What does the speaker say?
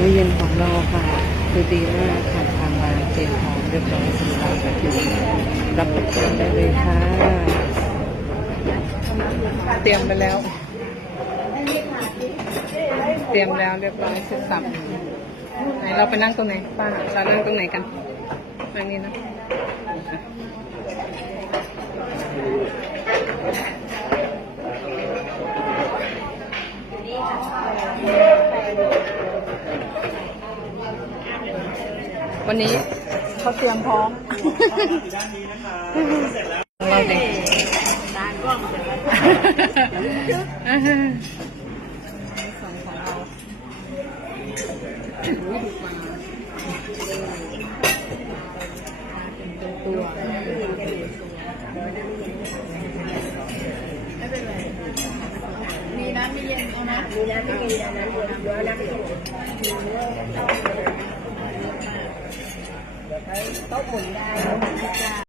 มื้อเย็นของเราค่ะคือดีมากค่ะทางร้าเตรียมพร้อมเรียบร้อยสุดแล้วค่ะที่รับประทานได้เลยค่ะ เตรียมไปแล้ว เตรียมแล้วเรียบร้อยเสร็จสับไหนเราไปนั่งตรงไหนป้าเรานั่งตรงไหนกันนั่งนี่นะ วันนี้เขาเตรียมพร้อมเราเด็กตากล้องจะมาส่วนของเราเป็นตัวมีน้ำมีเย็นเอานะมีน้ำไม่มีอันนั้นเดี๋ยวเดี๋ยวน้ำไปกินเยวไป โต๊ะหมุนได้